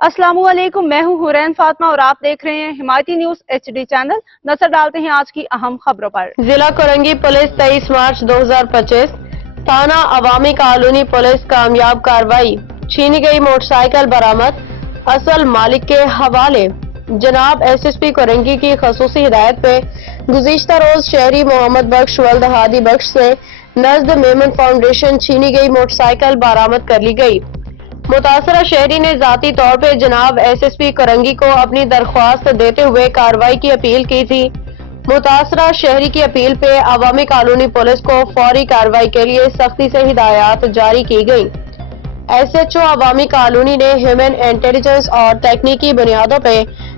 अस्सलामुअलैकुम, मैं हूं हुरैन फातिमा और आप देख रहे हैं हिमायती न्यूज HD चैनल। नजर डालते हैं आज की अहम खबरों पर। जिला कोरंगी पुलिस 23 मार्च 2025 थाना अवामी कॉलोनी पुलिस कामयाब कार्रवाई, छीनी गई मोटरसाइकिल बरामद, असल मालिक के हवाले। जनाब SSP कोरंगी की खसूसी हिदायत पे गुज़िश्ता रोज शहरी मोहम्मद बख्श वल्द हादी बख्श से नज़द मेमन फाउंडेशन छीनी गई मोटरसाइकिल बरामद कर ली गई। मुतासरा शहरी ने जाती तौर पे जनाब SSP कोरंगी को अपनी दरख्वास्त देते हुए कार्रवाई की अपील की थी। मुतासरा शहरी की अपील पे अवामी कॉलोनी पुलिस को फौरी कार्रवाई के लिए सख्ती से हिदायत जारी की गई। SHO अवामी कॉलोनी ने ह्यूमन इंटेलिजेंस और तकनीकी बुनियादों पे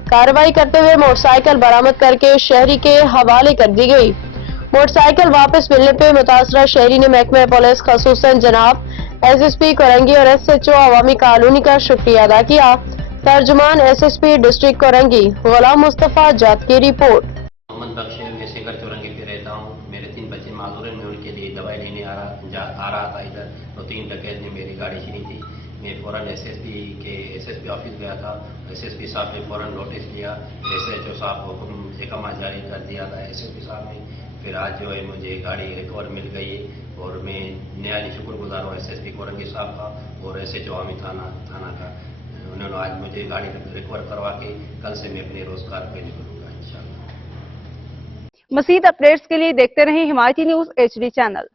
कार्रवाई करते हुए मोटरसाइकिल बरामद करके शहरी के हवाले कर दी गई। मोटरसाइकिल वापस मिलने पे मुतासरा शहरी ने महकमे पुलिस खसूसन जनाब SSP कोरंगी और SHO अवामी कॉलोनी का शुक्रिया अदा किया। तर्जुमान SSP डिस्ट्रिक्ट कोरंगी गुलाम मुस्तफा जात की रिपोर्ट। मोहम्मद बख्श, मैं शेखर चौरंगी पे रहता हूँ। मेरे 3 बच्चे माजूर हैं। मैं उनके लिए दवाई लेने आ रहा था इधर, तो 3 डकैत ने मेरी गाड़ी छीनी थी। मैं फौरन SSP ऑफिस गया था। SSP साहब ने फौरन नोटिस लिया। SHO साहब को हुक्म एकमा जारी कर दिया था SSP साहब ने। फिर आज जो है मुझे गाड़ी रिकवर मिल गई है और मैं नहायत शुक्रगुजार हूँ SSP कोरंगी साहब का और SHO अवामी थाना का। उन्होंने आज मुझे गाड़ी रिकवर करवा के कल से मैं अपने रोजगार पे निकलूंगा इंशाल्लाह। मज़ीद अपडेट्स के लिए देखते रहें हिमायती न्यूज HD चैनल।